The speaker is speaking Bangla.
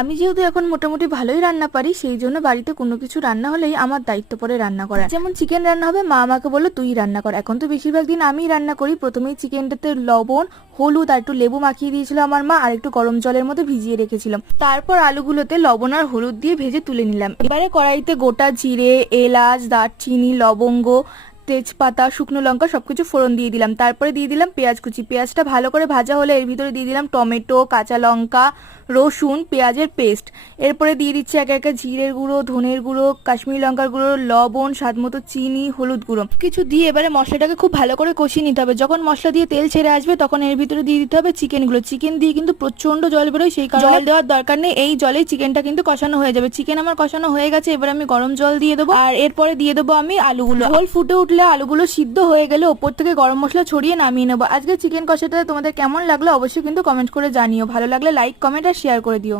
আমি যেহেতু এখন মোটামুটি ভালোই রান্না পারি, সেই জন্য বাড়িতে কোনো কিছু রান্না হলেই আমার দায়িত্ব পড়ে রান্না করা। যেমন চিকেন রান্না হবে, মা আমাকে বললো তুই রান্না কর। এখন তো বেশিরভাগ দিন আমিই রান্না করি। প্রথমেই চিকেনটাতে লবণ, হলুদ আর একটু লেবু মাখিয়ে দিয়েছিল আমার মা, আর একটু গরম জলের মধ্যে ভিজিয়ে রেখেছিল। তারপর আলুগুলোতে লবণ আর হলুদ দিয়ে ভেজে তুলে নিলাম। এবারে কড়াইতে গোটা জিরে, এলাচ, দারচিনি, লবঙ্গ, তেজপাতা, শুকনো লঙ্কা সবকিছু ফোড়ন দিয়ে দিলাম। তারপরে দিয়ে দিলাম পেঁয়াজ কুচি। পেঁয়াজটা ভালো করে ভাজা হলে এর ভিতরে দিয়ে দিলাম টমেটো, কাঁচা লঙ্কা, রসুন, পেঁয়াজের পেস্ট। এরপরে দিয়ে দিচ্ছি একে একে জিরের গুঁড়ো, ধনের গুঁড়ো, কাশ্মীরি লঙ্কার গুঁড়ো, লবণ, স্বাদমতো চিনি, হলুদ গুঁড়ো কিছু দিয়ে এবারে মশলাটাকে খুব ভালো করে কষিয়ে নিতে হবে। যখন মশলা দিয়ে তেল ছেড়ে আসবে তখন এর ভিতরে দিয়ে দিতে হবে চিকেনগুলো। চিকেন দিয়ে কিন্তু প্রচন্ড জল বেরোয়, সেই কারণে জল দেওয়ার দরকার নেই, এই জলেই চিকেনটা কিন্তু কষানো হয়ে যাবে। চিকেন আমার কষানো হয়ে গেছে, এবার আমি গরম জল দিয়ে দেবো। আর এরপরে দিয়ে দেবো আমি আলুগুলো। ঝোল ফুটে উঠলে আলুগুলো সিদ্ধ হয়ে গেলে ওপর থেকে গরম মশলা ছড়িয়ে নামিয়ে নেবো। আজকে চিকেন কষাটা তোমাদের কেমন লাগলো অবশ্যই কিন্তু কমেন্ট করে জানিও। ভালো লাগলে লাইক, কমেন্ট আর শেয়ার করে দিও।